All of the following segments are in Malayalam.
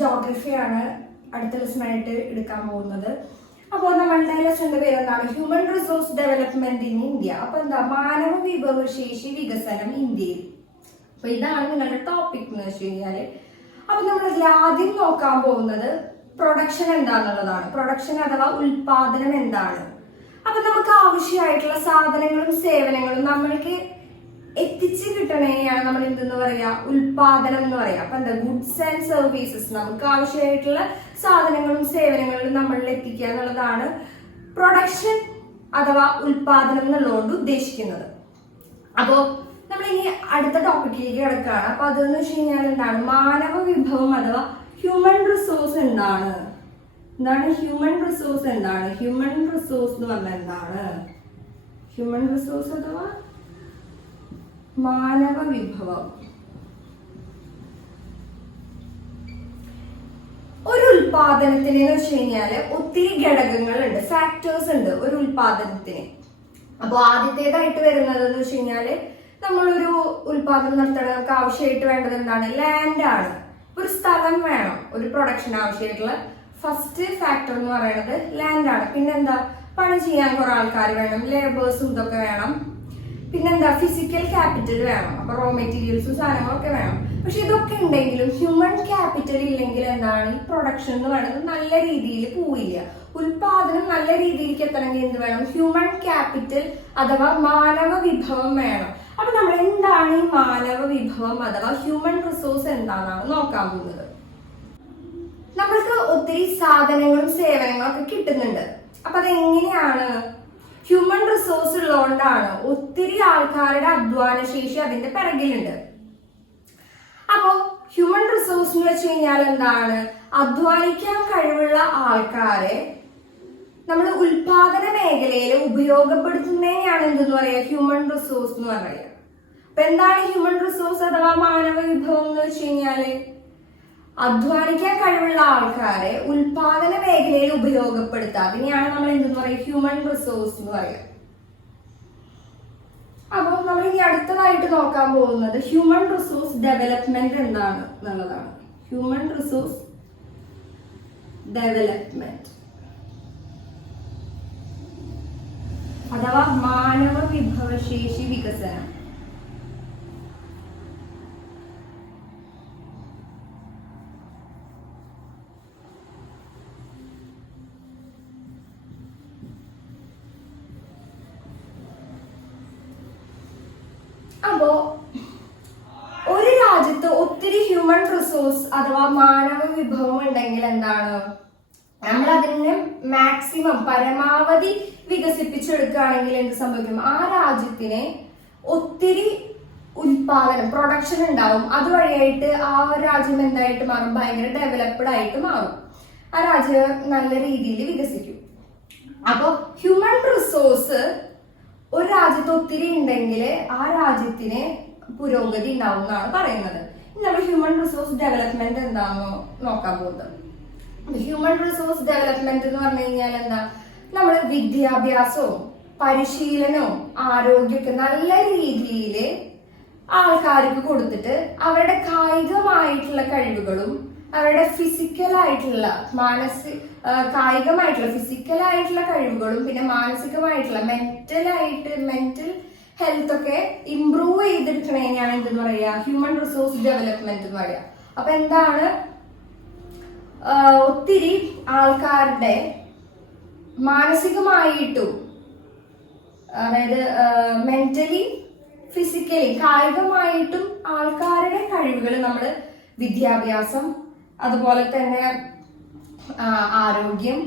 ജോഗ്രഫിയാണ് അടുത്ത ലെസണായിട്ട് എടുക്കാൻ പോകുന്നത്. അപ്പോൾ നമ്മളുടെ ലെസന്റെ പേര് എന്താണ്? Human resource development in India. അപ്പൊ എന്താ? മാനവ വിഭവശേഷി വികസനം ഇന്ത്യയിൽ. അപ്പൊ ഇതാണ് നിങ്ങളുടെ ടോപ്പിക് എന്ന് വെച്ച് കഴിഞ്ഞാല്. അപ്പൊ നമ്മൾ ആദ്യം നോക്കാൻ പോകുന്നത് പ്രൊഡക്ഷൻ എന്താന്നുള്ളതാണ്. പ്രൊഡക്ഷൻ അഥവാ ഉൽപാദനം എന്താണ്? അപ്പൊ നമുക്ക് ആവശ്യമായിട്ടുള്ള സാധനങ്ങളും സേവനങ്ങളും നമ്മൾക്ക് എത്തിച്ച് കിട്ടണേയാണ് നമ്മൾ എന്തെന്ന് പറയാ? ഉൽപാദനം എന്ന് പറയാം. അപ്പൊ എന്താ? ഗുഡ്സ് ആൻഡ് സർവീസസ്, നമുക്ക് ആവശ്യമായിട്ടുള്ള സാധനങ്ങളും സേവനങ്ങളും നമ്മളിൽ എത്തിക്കുക എന്നുള്ളതാണ് പ്രൊഡക്ഷൻ അഥവാ ഉൽപാദനം എന്നുള്ളതുകൊണ്ട് ഉദ്ദേശിക്കുന്നത്. അപ്പോ നമ്മൾ ഇനി അടുത്ത ടോപ്പിക്കിലേക്ക് കിടക്കുകയാണ്. അപ്പൊ അതെന്ന് വെച്ച് കഴിഞ്ഞാൽ എന്താണ്? മാനവ വിഭവം അഥവാ ഹ്യൂമൻ റിസോഴ്സ് എന്താണ്? ഹ്യൂമൻ റിസോഴ്സ് എന്താണ്? ഹ്യൂമൻ റിസോഴ്സ് എന്ന് പറഞ്ഞാൽ എന്താണ്? ഹ്യൂമൻ റിസോഴ്സ് അഥവാ മാനവ വിഭവം. ഒരു ഉൽപാദനത്തിന് എന്ന് വെച്ച് കഴിഞ്ഞാല് ഒത്തിരി ഘടകങ്ങളുണ്ട്, ഫാക്ടേഴ്സ് ഉണ്ട് ഒരു ഉൽപാദനത്തിന്. അപ്പൊ ആദ്യത്തേതായിട്ട് വരുന്നത് എന്ന് വെച്ച് കഴിഞ്ഞാല് നമ്മളൊരു ഉൽപാദനം നടത്തണം, നമുക്ക് ആവശ്യമായിട്ട് വേണ്ടത് എന്താണ്? ലാൻഡ് ആണ്. ഒരു സ്ഥലം വേണം ഒരു പ്രൊഡക്ഷൻ ആവശ്യമായിട്ടുള്ള ഫസ്റ്റ് ഫാക്ടർ എന്ന് പറയുന്നത് ലാൻഡ് ആണ്. പിന്നെന്താ? പണി ചെയ്യാൻ കുറെ ആൾക്കാർ വേണം, ലേബേഴ്സും ഇതൊക്കെ വേണം. പിന്നെന്താ? ഫിസിക്കൽ ക്യാപിറ്റൽ വേണം. അപ്പൊ റോ മെറ്റീരിയൽസും സാധനങ്ങളൊക്കെ വേണം. പക്ഷെ ഇതൊക്കെ ഉണ്ടെങ്കിലും ഹ്യൂമൻ ക്യാപിറ്റൽ ഇല്ലെങ്കിൽ എന്താണ്? ഈ പ്രൊഡക്ഷൻ എന്ന് പറയുന്നത് നല്ല രീതിയിൽ പോവില്ല. ഉൽപാദനം നല്ല രീതിയിലേക്ക് എത്തണമെങ്കിൽ എന്ത് വേണം? ഹ്യൂമൻ ക്യാപിറ്റൽ അഥവാ മാനവ വിഭവം വേണം. അപ്പൊ നമ്മൾ എന്താണ് ഈ മാനവ വിഭവം അഥവാ ഹ്യൂമൻ റിസോഴ്സ് എന്താണെന്നാണ് നോക്കാൻ പോകുന്നത്. നമ്മൾക്ക് ഒത്തിരി സാധനങ്ങളും സേവനങ്ങളും ഒക്കെ കിട്ടുന്നുണ്ട്. അപ്പൊ അതെങ്ങനെയാണ്? ഹ്യൂമൻ റിസോഴ്സ് ഉള്ളതുകൊണ്ടാണ്. ഒത്തിരി ആൾക്കാരുടെ അധ്വാന ശേഷി അതിന്റെ പിറകിലുണ്ട്. അപ്പോ ഹ്യൂമൻ റിസോഴ്സ് എന്ന് വെച്ച് കഴിഞ്ഞാൽ എന്താണ്? അധ്വാനിക്കാൻ കഴിവുള്ള ആൾക്കാരെ നമ്മൾ ഉൽപാദന മേഖലയിൽ ഉപയോഗപ്പെടുത്തുന്നതിനെയാണ് എന്തെന്ന് പറയാ? ഹ്യൂമൻ റിസോഴ്സ് എന്ന് പറയാ. അപ്പൊ എന്താണ് ഹ്യൂമൻ റിസോഴ്സ് അഥവാ മാനവ വിഭവം എന്ന് വെച്ച് കഴിഞ്ഞാല് അധ്വാനിക്കാൻ കഴിവുള്ള ആൾക്കാരെ ഉൽപാദന മേഖലയിൽ ഉപയോഗപ്പെടുത്തുക. അതിനെയാണ് നമ്മൾ എന്തെന്ന് പറയുക? ഹ്യൂമൻ റിസോഴ്സ് എന്ന് പറയാം. അപ്പോൾ നമ്മൾ ഇനി അടുത്തതായിട്ട് നോക്കാൻ പോകുന്നത് ഹ്യൂമൻ റിസോഴ്സ് ഡെവലപ്മെന്റ് എന്താണ് എന്നുള്ളതാണ്. ഹ്യൂമൻ റിസോഴ്സ് ഡെവലപ്മെന്റ് അഥവാ മാനവ വിഭവശേഷി വികസനം. അപ്പോ ഒരു രാജ്യത്ത് ഒത്തിരി ഹ്യൂമൻ റിസോഴ്സ് അഥവാ മാനവ വിഭവം ഉണ്ടെങ്കിൽ എന്താണ്? നമ്മൾ അതിനെ മാക്സിമം പരമാവധി വികസിപ്പിച്ചെടുക്കുകയാണെങ്കിൽ എന്ത് സംഭവിക്കും? ആ രാജ്യത്തിന് ഒത്തിരി ഉൽപാദനം പ്രൊഡക്ഷൻ ഉണ്ടാവും. അതുവഴിയായിട്ട് ആ രാജ്യം എന്തായിട്ട് മാറും? ഭയങ്കര ഡെവലപ്ഡ് ആയിട്ട് മാറും. ആ രാജ്യം നല്ല രീതിയിൽ വികസിക്കും. അപ്പൊ ഹ്യൂമൻ റിസോഴ്സ് ഒരു രാജ്യത്ത് ഒത്തിരി ഉണ്ടെങ്കിൽ ആ രാജ്യത്തിന് പുരോഗതി ഉണ്ടാവും എന്നാണ് പറയുന്നത്. ഇനി നമ്മൾ ഹ്യൂമൻ റിസോഴ്സ് ഡെവലപ്മെന്റ് എന്താണെന്ന് നോക്കാൻ പോകുന്നത്. ഹ്യൂമൻ റിസോഴ്സ് ഡെവലപ്മെന്റ് എന്ന് പറഞ്ഞു കഴിഞ്ഞാൽ എന്താ? നമ്മൾ വിദ്യാഭ്യാസവും പരിശീലനവും ആരോഗ്യമൊക്കെ നല്ല രീതിയിൽ ആൾക്കാർക്ക് കൊടുത്തിട്ട് അവരുടെ കായികമായിട്ടുള്ള കഴിവുകളും അവരുടെ ഫിസിക്കലായിട്ടുള്ള കായികമായിട്ടുള്ള ഫിസിക്കലായിട്ടുള്ള കഴിവുകളും പിന്നെ മാനസികമായിട്ടുള്ള മെന്റൽ ഹെൽത്ത് ഒക്കെ ഇംപ്രൂവ് ചെയ്തെടുക്കണേനാണ് എന്തെന്ന് പറയാ? ഹ്യൂമൻ റിസോഴ്സ് ഡെവലപ്മെന്റ് എന്ന് പറയാ. അപ്പൊ എന്താണ്? ഒത്തിരി ആൾക്കാരുടെ മാനസികമായിട്ടും അതായത് മെന്റലി ഫിസിക്കലി കായികമായിട്ടും ആൾക്കാരുടെ കഴിവുകൾ നമ്മൾ വിദ്യാഭ്യാസം, അതുപോലെ തന്നെ ആരോഗ്യം,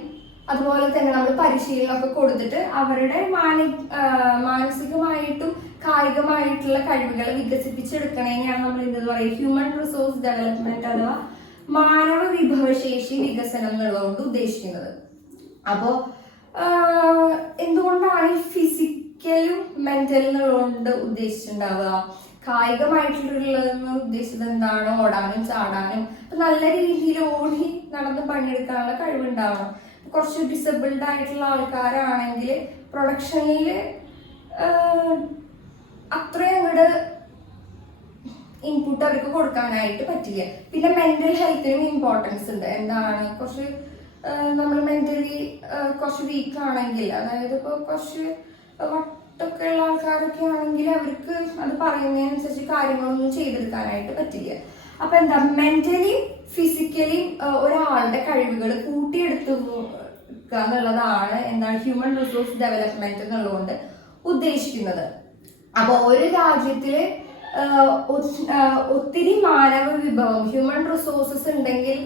അതുപോലെ തന്നെ നമ്മൾ പരിശീലനമൊക്കെ കൊടുത്തിട്ട് അവരുടെ മാനസികമായിട്ടും കായികമായിട്ടുള്ള കഴിവുകൾ വികസിപ്പിച്ചെടുക്കണേനെയാണ് നമ്മൾ എന്തെന്ന് പറയുക? ഹ്യൂമൻ റിസോഴ്സ് ഡെവലപ്മെന്റ് അഥവാ മാനവ വിഭവശേഷി വികസനം എന്നുള്ളതുകൊണ്ട് ഉദ്ദേശിക്കുന്നത്. അപ്പോ എന്തുകൊണ്ടാണ് ഈ ഫിസിക്കലും മെന്റലും എന്നുള്ളതുകൊണ്ട് ഉദ്ദേശിച്ചിട്ടുണ്ടാവുക? കായികമായിട്ടുള്ളതെന്ന് ഉദ്ദേശിച്ചത് എന്താണ്? ഓടാനും ചാടാനും നല്ല രീതിയിൽ ഓടി നടന്ന് പണിയെടുക്കാനുള്ള കഴിവുണ്ടാവണം. കുറച്ച് ഡിസബിൾഡ് ആയിട്ടുള്ള ആൾക്കാരാണെങ്കിൽ പ്രൊഡക്ഷനിൽ അത്രയും അങ്ങോട്ട് ഇൻപുട്ട് അവർക്ക് കൊടുക്കാനായിട്ട് പറ്റില്ല. പിന്നെ മെന്റൽ ഹെൽത്തിനും ഇമ്പോർട്ടൻസ് ഉണ്ട്. എന്താണ് കുറച്ച് നമ്മൾ മെന്റലി കുറച്ച് വീക്ക് ആണെങ്കിൽ, അതായത് ഇപ്പോൾ കുറച്ച് വട്ടൊക്കെ ഉള്ള ആൾക്കാരൊക്കെ ആണെങ്കിൽ അവർക്ക് അത് പറയുന്നതിനനുസരിച്ച് കാര്യങ്ങളൊന്നും ചെയ്തെടുക്കാനായിട്ട് പറ്റില്ല. അപ്പൊ എന്താ മെന്റലി ഫിസിക്കലി ഒരാളുടെ കഴിവുകൾ കൂട്ടിയെടുക്കുക എന്നുള്ളതാണ് എന്താണ് ഹ്യൂമൻ റിസോഴ്സ് ഡെവലപ്മെന്റ് എന്നുള്ളതുകൊണ്ട് ഉദ്ദേശിക്കുന്നത്. അപ്പൊ ഒരു രാജ്യത്തില് ഒത്തിരി മാനവ വിഭവം ഹ്യൂമൻ റിസോഴ്സസ് ഉണ്ടെങ്കിൽ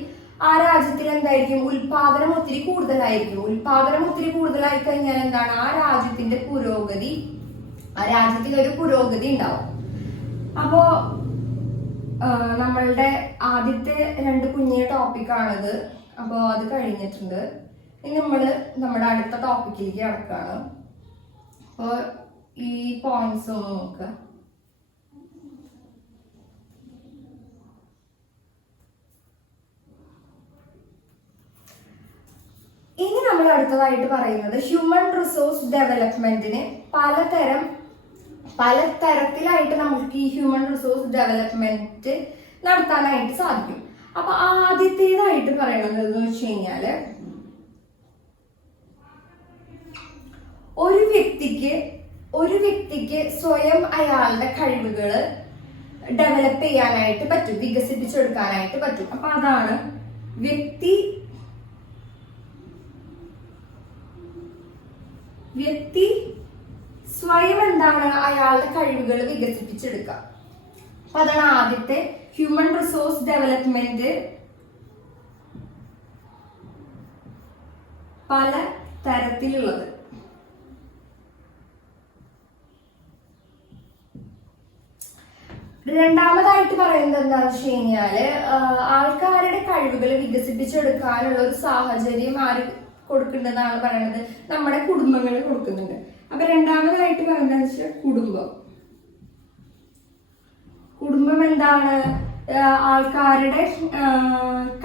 ആ രാജ്യത്തിൽ എന്തായിരിക്കും, ഉൽപാദനം ഒത്തിരി കൂടുതലായിരിക്കും. ഉൽപാദനം ഒത്തിരി കൂടുതലായി കഴിഞ്ഞാൽ എന്താണ് ആ രാജ്യത്തിന്റെ പുരോഗതി, ആ രാജ്യത്തിനൊരു പുരോഗതി ഉണ്ടാവും. അപ്പോ നമ്മളുടെ ആദ്യത്തെ 2 കുഞ്ഞിയ ടോപ്പിക്കാണിത്. അപ്പോൾ അത് കഴിഞ്ഞിട്ടുണ്ട്. ഇനി നമ്മുടെ അടുത്ത ടോപ്പിക്കിലേക്ക് കിടക്കുകയാണ്. അപ്പോൾ ഈ പോയിന്റ്സ് ഒന്ന് നോക്കുക. ഇനി നമ്മൾ അടുത്തതായിട്ട് പറയുന്നത് ഹ്യൂമൻ റിസോഴ്സ് ഡെവലപ്മെന്റിന് പലതരത്തിലായിട്ട് നമുക്ക് ഈ ഹ്യൂമൻ റിസോഴ്സ് ഡെവലപ്മെന്റ് നടത്താനായിട്ട് സാധിക്കും. അപ്പൊ ആദ്യത്തേതായിട്ട് പറയണത് എന്ന് വെച്ച് കഴിഞ്ഞാല് ഒരു വ്യക്തിക്ക് സ്വയം അയാളുടെ കഴിവുകൾ ഡെവലപ്പ് ചെയ്യാനായിട്ട് പറ്റും, വികസിപ്പിച്ചെടുക്കാനായിട്ട് പറ്റും. അപ്പൊ അതാണ് വ്യക്തി സ്വയം എന്താണ് അയാളുടെ കഴിവുകൾ വികസിപ്പിച്ചെടുക്കുക. അപ്പൊ അതാണ് ആദ്യത്തെ ഹ്യൂമൻ റിസോഴ്സ് ഡെവലപ്മെന്റ് പല തരത്തിലുള്ളത്. രണ്ടാമതായിട്ട് പറയുന്നത് എന്താണെന്ന് വെച്ച് കഴിഞ്ഞാല് ആൾക്കാരുടെ കഴിവുകൾ വികസിപ്പിച്ചെടുക്കാനുള്ള ഒരു സാഹചര്യം ആര് കൊടുക്കേണ്ടതാണ് പറയുന്നത്, നമ്മുടെ കുടുംബങ്ങൾ കൊടുക്കുന്നുണ്ട്. അപ്പൊ രണ്ടാമതായിട്ട് പറയുന്നത് വെച്ചാൽ കുടുംബം എന്താണ് ആൾക്കാരുടെ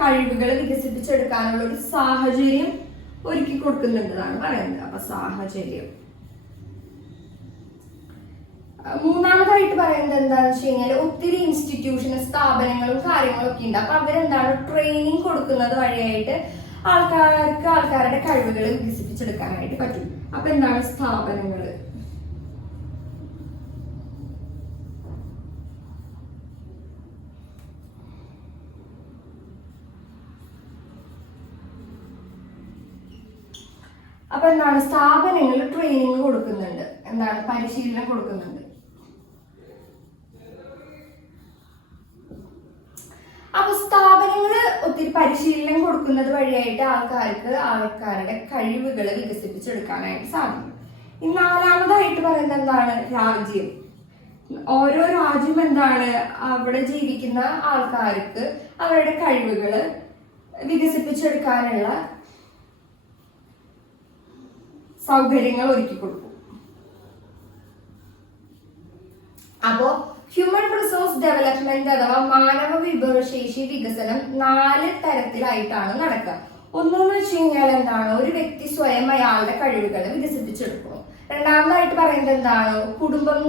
കഴിവുകൾ വികസിപ്പിച്ചെടുക്കാനുള്ള ഒരു സാഹചര്യം ഒരുക്കി കൊടുക്കുന്നുണ്ടെന്നാണ് പറയുന്നത്. അപ്പൊ സാഹചര്യം. മൂന്നാമതായിട്ട് പറയുന്നത് എന്താണെന്ന് വെച്ച് കഴിഞ്ഞാൽ ഒത്തിരി ഇൻസ്റ്റിറ്റ്യൂഷനും സ്ഥാപനങ്ങളും കാര്യങ്ങളും ഒക്കെ ഉണ്ട്. അപ്പൊ അവരെന്താണ് ട്രെയിനിങ് കൊടുക്കുന്നത് വഴിയായിട്ട് ആൾക്കാരുടെ കഴിവുകൾ വികസിപ്പിച്ചെടുക്കാനായിട്ട് പറ്റും. അപ്പൊ എന്താണ് സ്ഥാപനങ്ങള്. അപ്പൊ എന്താണ് സ്ഥാപനങ്ങൾ ട്രെയിനിങ് കൊടുക്കുന്നുണ്ട്, എന്താണ് പരിശീലനം കൊടുക്കുന്നുണ്ട്. അപ്പൊ സ്ഥാപനങ്ങള് ഒത്തിരി പരിശീലനം കൊടുക്കുന്നത് വഴിയായിട്ട് ആൾക്കാരുടെ കഴിവുകൾ വികസിപ്പിച്ചെടുക്കാനായിട്ട് സാധിക്കും. ഈ നാലാമതായിട്ട് പറയുന്നത് എന്താണ് രാജ്യം. ഓരോ രാജ്യം എന്താണ് അവിടെ ജീവിക്കുന്ന ആൾക്കാർക്ക് അവരുടെ കഴിവുകൾ വികസിപ്പിച്ചെടുക്കാനുള്ള സൗകര്യങ്ങൾ ഒരുക്കി കൊടുക്കും. അപ്പോ ഹ്യൂമൻ റിസോഴ്സ് ഡെവലപ്മെന്റ് അഥവാ മാനവ വിഭവശേഷി വികസനം 4 തരത്തിലായിട്ടാണ് നടക്കുക. ഒന്നെന്ന് വെച്ച് കഴിഞ്ഞാൽ എന്താണ് ഒരു വ്യക്തി സ്വയം അയാളുടെ കഴിവുകൾ വികസിപ്പിച്ചെടുക്കുന്നു. രണ്ടാമതായിട്ട് പറയുന്നത് എന്താണ് കുടുംബം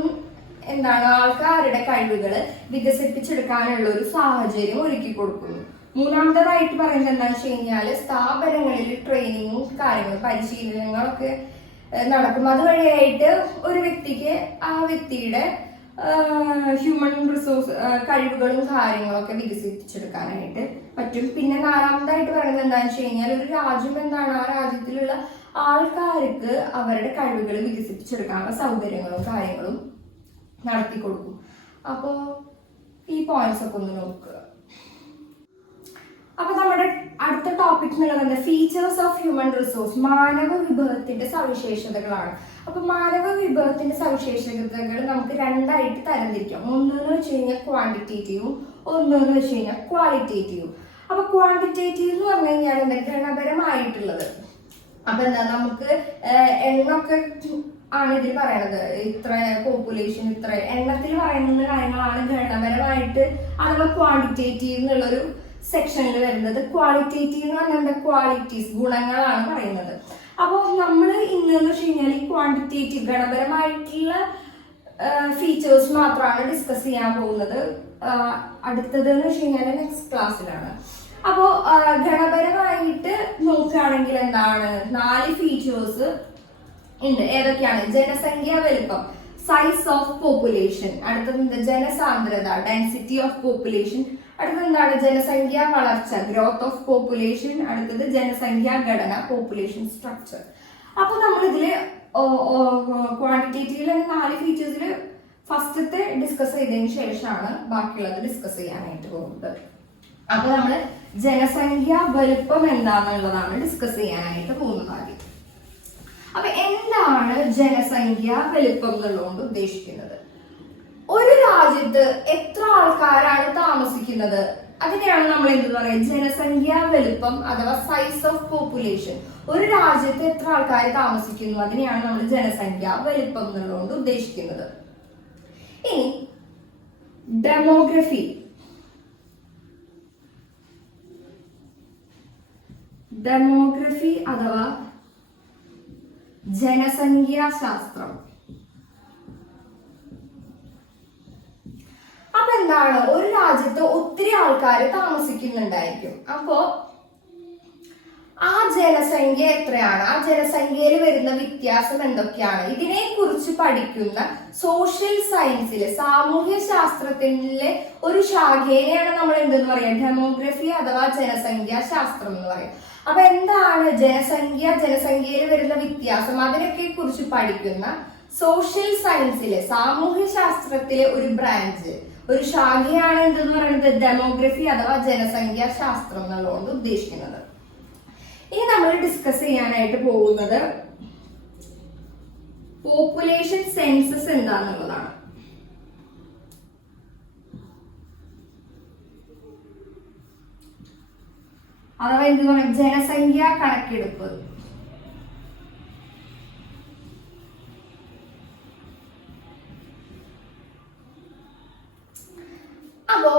എന്താണ് ആൾക്കാരുടെ കഴിവുകൾ വികസിപ്പിച്ചെടുക്കാനുള്ള ഒരു സാഹചര്യം ഒരുക്കി കൊടുക്കുന്നു. മൂന്നാമതായിട്ട് പറയുന്നത് എന്താണെന്ന് വെച്ച് കഴിഞ്ഞാല് സ്ഥാപനങ്ങളിൽ ട്രെയിനിങ്ങും കാര്യങ്ങളും പരിശീലനങ്ങളൊക്കെ നടക്കും. അതുവഴിയായിട്ട് ഒരു വ്യക്തിക്ക് ആ വ്യക്തിയുടെ ഹ്യൂമൻ റിസോഴ്സ് കഴിവുകളും കാര്യങ്ങളൊക്കെ വികസിപ്പിച്ചെടുക്കാനായിട്ട് പറ്റും. പിന്നെ നാലാമതായിട്ട് പറയുന്നത് എന്താണെന്ന് വെച്ച് കഴിഞ്ഞാൽ ഒരു രാജ്യം എന്താണ് ആ രാജ്യത്തിലുള്ള ആൾക്കാർക്ക് അവരുടെ കഴിവുകൾ വികസിപ്പിച്ചെടുക്കാനുള്ള സൗകര്യങ്ങളും കാര്യങ്ങളും നടത്തി കൊടുക്കും. അപ്പോ ഈ പോയിന്റ്സ് ഒക്കെ ഒന്ന് നോക്കുക. അപ്പൊ നമ്മുടെ അടുത്ത ടോപ്പിക് എന്നുള്ളത് ഫീച്ചേഴ്സ് ഓഫ് ഹ്യൂമൻ റിസോഴ്സ്, മാനവ വിഭവത്തിന്റെ സവിശേഷതകളാണ്. അപ്പൊ മാനവ വിഭവത്തിന്റെ സവിശേഷതകൾ നമുക്ക് 2ആയിട്ട് തരംതിരിക്കാം. ഒന്നെന്ന് വെച്ച് കഴിഞ്ഞാൽ ക്വാണ്ടിറ്റേറ്റീവും ഒന്നെന്ന് വെച്ച് കഴിഞ്ഞാൽ ക്വാളിറ്റേറ്റീവും. അപ്പൊ ക്വാണ്ടിറ്റേറ്റീവ് എന്ന് പറഞ്ഞു കഴിഞ്ഞാൽ എന്താ ഗണപരമായിട്ടുള്ളത്. അപ്പൊ എന്താ നമുക്ക് എണ്ണൊക്കെ ആണ് ഇതിൽ പറയണത്, ഇത്ര പോപ്പുലേഷൻ ഇത്ര എണ്ണത്തിൽ പറയുന്ന കാര്യങ്ങളാണ് ഗണപരമായിട്ട് അഥവാ ക്വാണ്ടിറ്റേറ്റീവ് എന്നുള്ളൊരു സെക്ഷനിൽ വരുന്നത്. ക്വാളിറ്റേറ്റീവ് എന്ന് പറഞ്ഞാൽ ക്വാളിറ്റീസ് ഗുണങ്ങളാണ് പറയുന്നത്. അപ്പോൾ നമ്മൾ ഇന്നെന്ന് വെച്ച് കഴിഞ്ഞാൽ ഈ ക്വാണ്ടിറ്റേറ്റീവ് ഗണപരമായിട്ടുള്ള ഫീച്ചേഴ്സ് മാത്രമാണ് ഡിസ്കസ് ചെയ്യാൻ പോകുന്നത്. അടുത്തത് എന്ന് വെച്ച് കഴിഞ്ഞാൽ നെക്സ്റ്റ് ക്ലാസ്സിലാണ്. അപ്പോ ഗണപരമായിട്ട് നോക്കുകയാണെങ്കിൽ എന്താണ് 4 ഫീച്ചേഴ്സ് ഉണ്ട്. ഏതൊക്കെയാണ്? ജനസംഖ്യ വലുപ്പം, സൈസ് ഓഫ് പോപ്പുലേഷൻ, അടുത്തത് ജനസാന്ദ്രത, ഡെൻസിറ്റി ഓഫ് പോപ്പുലേഷൻ, അടുത്തത് എന്താണ്? ജനസംഖ്യ വളർച്ച, ഗ്രോത്ത് ഓഫ് പോപ്പുലേഷൻ, അടുത്തത് ജനസംഖ്യാ ഘടന, പോപ്പുലേഷൻ സ്ട്രക്ചർ. അപ്പൊ നമ്മൾ ഇതില് ക്വാണ്ടിറ്റേറ്റീവിൽ 4 ഫീച്ചേഴ്സിൽ ഫസ്റ്റത്തെ ഡിസ്കസ് ചെയ്തതിന് ശേഷമാണ് ബാക്കിയുള്ളത് ഡിസ്കസ് ചെയ്യാനായിട്ട് പോകുന്നത്. അപ്പൊ നമ്മള് ജനസംഖ്യ വലുപ്പം എന്താണെന്നുള്ളതാണ് ഡിസ്കസ് ചെയ്യാനായിട്ട് പോകുന്നത് ആദ്യം. അപ്പൊ എന്താണ് ജനസംഖ്യ വലുപ്പം എന്നുള്ളതുകൊണ്ട് ഉദ്ദേശിക്കുന്നത്? ഒരു രാജ്യത്ത് എത്ര ആൾക്കാരാണ് താമസിക്കുന്നത് അതിനെയാണ് നമ്മൾ എന്ത് പറയുക? ജനസംഖ്യ വലുപ്പം അഥവാ സൈസ് ഓഫ് പോപ്പുലേഷൻ. ഒരു രാജ്യത്ത് എത്ര ആൾക്കാർ താമസിക്കുന്നു അതിനെയാണ് നമ്മൾ ജനസംഖ്യ വലുപ്പം എന്നുള്ളതുകൊണ്ട് ഉദ്ദേശിക്കുന്നത്. ഇനി ഡെമോഗ്രഫി, ഡെമോഗ്രഫി അഥവാ ജനസംഖ്യാശാസ്ത്രം. അപ്പൊ എന്താണ്? ഒരു രാജ്യത്ത് ഒത്തിരി ആൾക്കാർ താമസിക്കുന്നുണ്ടായിരിക്കും. അപ്പോ ആ ജനസംഖ്യ എത്രയാണ്, ആ ജനസംഖ്യയിൽ വരുന്ന വ്യത്യാസം എന്തൊക്കെയാണ്, ഇതിനെ കുറിച്ച് പഠിക്കുന്ന സോഷ്യൽ സയൻസിലെ സാമൂഹ്യ ശാസ്ത്രത്തിലെ ഒരു ശാഖയെയാണ് നമ്മൾ എന്തെന്ന് പറയാം? ഡെമോഗ്രഫി അഥവാ ജനസംഖ്യാ ശാസ്ത്രം എന്ന് പറയാം. അപ്പൊ എന്താണ് ജനസംഖ്യയിൽ വരുന്ന വ്യത്യാസം, അതിനൊക്കെ കുറിച്ച് പഠിക്കുന്ന സോഷ്യൽ സയൻസിലെ സാമൂഹ്യ ശാസ്ത്രത്തിലെ ഒരു ബ്രാഞ്ച്, ഒരു ശാഖയാണ് എന്തെന്ന് പറയുന്നത്? ഡെമോഗ്രഫി അഥവാ ജനസംഖ്യാ ശാസ്ത്രം എന്നുള്ളതുകൊണ്ട് ഉദ്ദേശിക്കുന്നത്. ഇനി നമ്മൾ ഡിസ്കസ് ചെയ്യാനായിട്ട് പോകുന്നത് പോപ്പുലേഷൻ സെൻസസ് എന്താണെന്നുള്ളതാണ്. അഥവാ എന്ത് പറയും? ജനസംഖ്യാ കണക്കെടുപ്പ്. അപ്പോ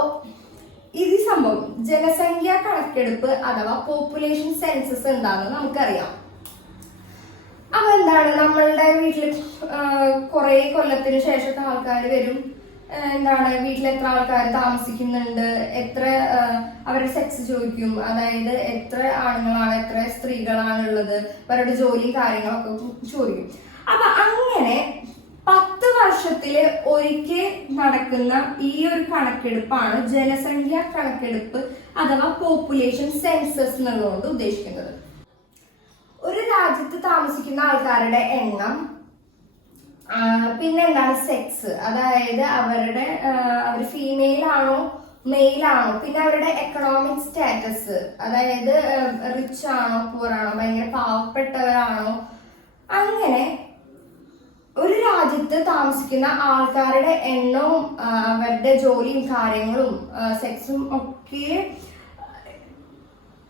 ഇത് സംഭവം ജനസംഖ്യാ കണക്കെടുപ്പ് അഥവാ പോപ്പുലേഷൻ സെൻസസ് എന്താണെന്ന് നമുക്കറിയാം. അപ്പൊ എന്താണ്? നമ്മളുടെ വീട്ടിൽ കുറെ കൊല്ലത്തിന് ശേഷത്തെ ആൾക്കാർ വരും. എന്താണ്? വീട്ടിൽ എത്ര ആൾക്കാർ താമസിക്കുന്നുണ്ട്, എത്ര അവരുടെ സെക്സ് ചോദിക്കും, അതായത് എത്ര ആണുങ്ങളാണ് എത്ര സ്ത്രീകളാണ് ഉള്ളത്, അവരുടെ ജോലിയും കാര്യങ്ങളൊക്കെ ചോദിക്കും. അപ്പൊ അങ്ങനെ 10 വർഷത്തില് ഒരിക്കൽ നടക്കുന്ന ഈ ഒരു കണക്കെടുപ്പാണ് ജനസംഖ്യാ കണക്കെടുപ്പ് അഥവാ പോപ്പുലേഷൻ സെൻസസ് എന്നുള്ളതുകൊണ്ട് ഉദ്ദേശിക്കുന്നത്. ഒരു രാജ്യത്ത് താമസിക്കുന്ന ആൾക്കാരുടെ എണ്ണം, പിന്നെ എന്താണ്? സെക്സ്, അതായത് അവർ ഫീമെയിൽ ആണോ മെയിൽ ആണോ, പിന്നെ അവരുടെ എക്കണോമിക് സ്റ്റാറ്റസ്, അതായത് റിച്ച് ആണോ പുവർ ആണോ, ഭയങ്കര പാവപ്പെട്ടവരാണോ, അങ്ങനെ ഒരു രാജ്യത്ത് താമസിക്കുന്ന ആൾക്കാരുടെ എണ്ണവും അവരുടെ ജോലിയും കാര്യങ്ങളും സെക്സും ഒക്കെ